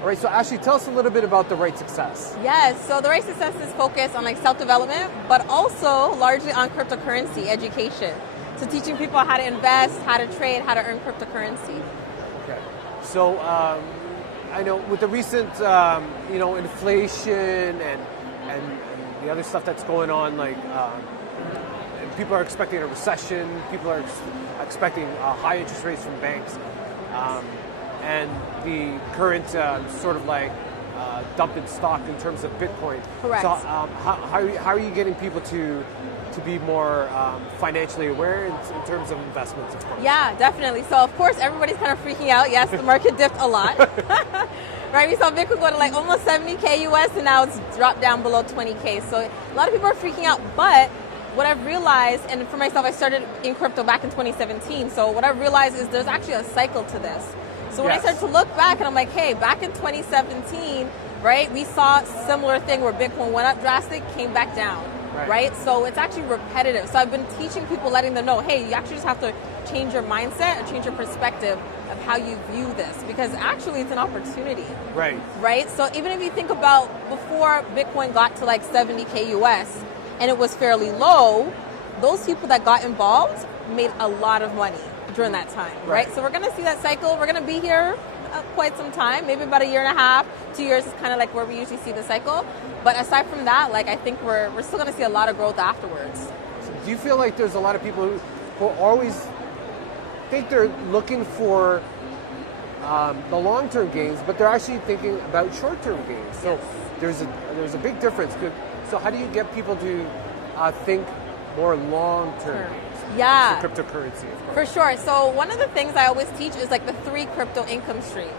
All right, so Ashley, tell us a little bit about the Wright Success. Yes, so the Wright Success is focused on like self-development, but also largely on cryptocurrency education. So teaching people how to invest, how to trade, how to earn cryptocurrency. Okay. So I know with the recent, inflation and the other stuff that's going on, like people are expecting a recession, people are expecting high interest rates from banks, and the current sort of like dump in stock in terms of Bitcoin. Correct. So how are you getting people to be more financially aware in terms of investments, of course? Yeah, definitely. So of course everybody's kind of freaking out. Yes, the market dipped a lot. Right, we saw Bitcoin go to like almost 70K US and now it's dropped down below 20K. So a lot of people are freaking out, but what I've realized, and for myself, I started in crypto back in 2017. So what I've realized is there's actually a cycle to this. So when I started to look back and I'm like, hey, back in 2017, right, we saw a similar thing where Bitcoin went up drastic, came back down. Right? So it's actually repetitive. So I've been teaching people, letting them know, hey, you actually just have to change your mindset and change your perspective of how you view this, because actually it's an opportunity. Right? So even if you think about before Bitcoin got to like 70K US and it was fairly low, those people that got involved made a lot of money during that time, right? So we're going to see that cycle. We're going to be here quite some time, maybe about a year and a half, 2 years is kind of like where we usually see the cycle. But aside from that, like I think we're still going to see a lot of growth afterwards. So do you feel like there's a lot of people who always think they're looking for the long-term gains, but they're actually thinking about short-term gains? So there's a big difference. So how do you get people to think more long-term gains? Yeah. So cryptocurrency, of course. For sure. So one of the things I always teach is like the 3 crypto income streams.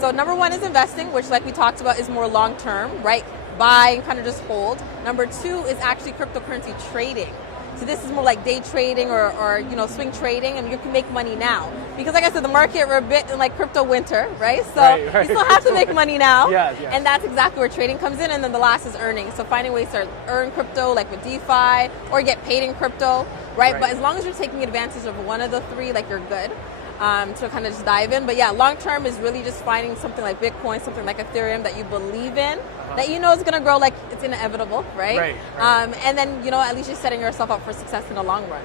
So number 1 is investing, which like we talked about is more long-term, right? Buy and kind of just hold. Number 2 is actually cryptocurrency trading. So this is more like day trading or swing trading, and you can make money now. Because like I said, the market, we're a bit in like crypto winter, right? So you still have to make money now. And that's exactly where trading comes in. And then the last is earning. So finding ways to earn crypto like with DeFi or get paid in crypto, right? But as long as you're taking advantage of one of the 3, like you're good. To kind of just dive in. But yeah, long term is really just finding something like Bitcoin, something like Ethereum that you believe in, that you know is going to grow, like it's inevitable, right? And then, at least you're setting yourself up for success in the long run.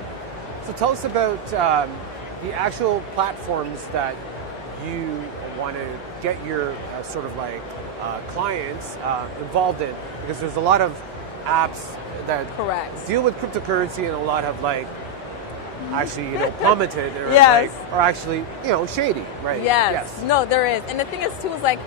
So tell us about the actual platforms that you want to get your sort of like clients involved in, because there's a lot of apps that deal with cryptocurrency and a lot of like actually, plummeted or or actually, shady, right? Yes. No, there is. And the thing is too is like,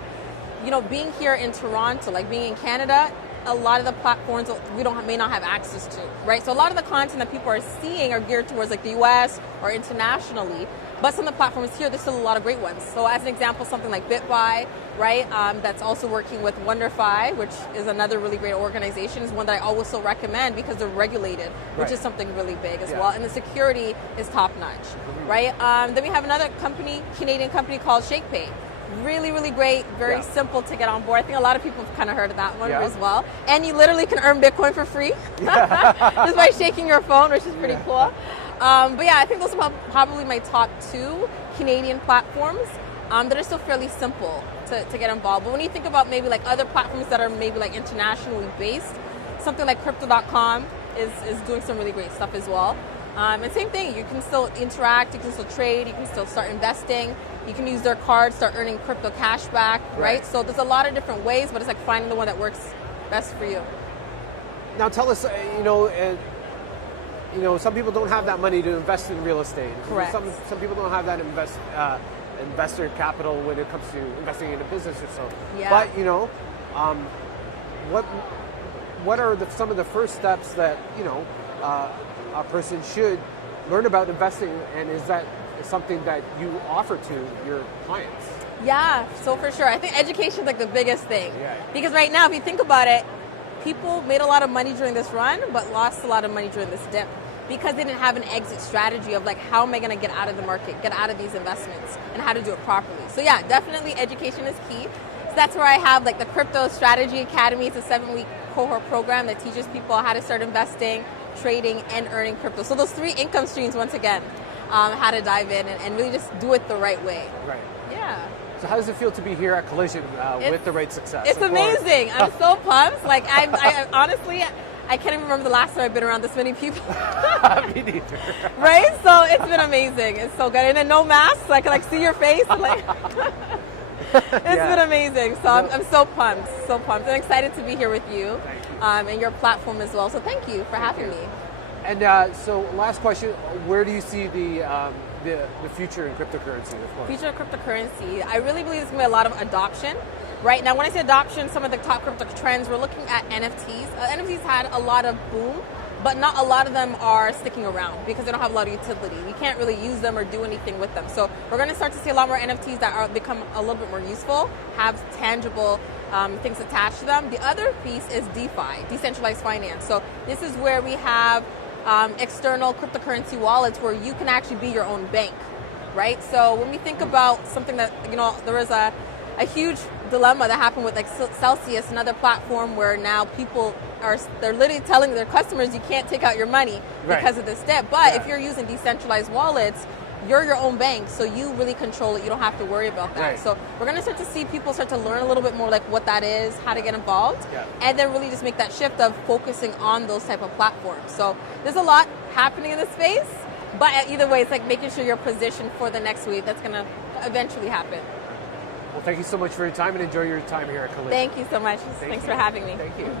being here in Toronto, like being in Canada, a lot of the platforms we may not have access to, right? So a lot of the content that people are seeing are geared towards like the US or internationally, but some of the platforms here, there's still a lot of great ones. So as an example, something like BitBuy, right? That's also working with WonderFi, which is another really great organization, is one that I always still recommend because they're regulated, which is something really big as well. And the security is top notch, right? Then we have another Canadian company called ShakePay. Really, really great, very simple to get on board. I think a lot of people have kind of heard of that one as well. And you literally can earn Bitcoin for free just by shaking your phone, which is pretty cool. But yeah, I think those are probably my top 2 Canadian platforms that are still fairly simple to get involved. But when you think about maybe like other platforms that are maybe like internationally based, something like crypto.com is doing some really great stuff as well. And same thing, you can still interact, you can still trade, you can still start investing, you can use their cards, start earning crypto cash back, right? So there's a lot of different ways, but it's like finding the one that works best for you. Now tell us, some people don't have that money to invest in real estate. Correct. Some people don't have that investor capital when it comes to investing in a business or so. But what are some of the first steps that a person should learn about investing, and is that something that you offer to your clients? Yeah, so for sure. I think education is like the biggest thing. Because right now, if you think about it, people made a lot of money during this run, but lost a lot of money during this dip because they didn't have an exit strategy of like, how am I going to get out of the market, get out of these investments, and how to do it properly. So yeah, definitely education is key. So that's where I have like the Crypto Strategy Academy. It's a 7-week cohort program that teaches people how to start investing, trading, and earning crypto. So those 3 income streams, once again, how to dive in and really just do it the right way. Right. Yeah. So how does it feel to be here at Collision with the Wright Success? It's amazing. I'm so pumped. Like I honestly, I can't even remember the last time I've been around this many people. Me neither. Right? So it's been amazing. It's so good. And then no masks, so I can like see your face. Like it's been amazing. So I'm so pumped. So pumped. I'm excited to be here with you, and your platform as well. So thank you for having me. And so last question, where do you see the future in cryptocurrency? Of course. Future of cryptocurrency. I really believe there's going to be a lot of adoption. Right now, when I say adoption, some of the top crypto trends, we're looking at NFTs. NFTs had a lot of boom, but not a lot of them are sticking around because they don't have a lot of utility. We can't really use them or do anything with them. So we're going to start to see a lot more NFTs that are become a little bit more useful, have tangible things attached to them. The other piece is DeFi, decentralized finance. So this is where we have external cryptocurrency wallets where you can actually be your own bank, right? So when we think about something that, there was a huge dilemma that happened with like Celsius, another platform where now they're literally telling their customers you can't take out your money because of this debt. But if you're using decentralized wallets, you're your own bank, so you really control it. You don't have to worry about that. Right. So we're going to start to see people start to learn a little bit more like what that is, how to get involved, and then really just make that shift of focusing on those type of platforms. So there's a lot happening in this space, but either way, it's like making sure you're positioned for the next week that's going to eventually happen. Well, thank you so much for your time and enjoy your time here at Collision. Thanks so much. Thanks for having me. Thank you.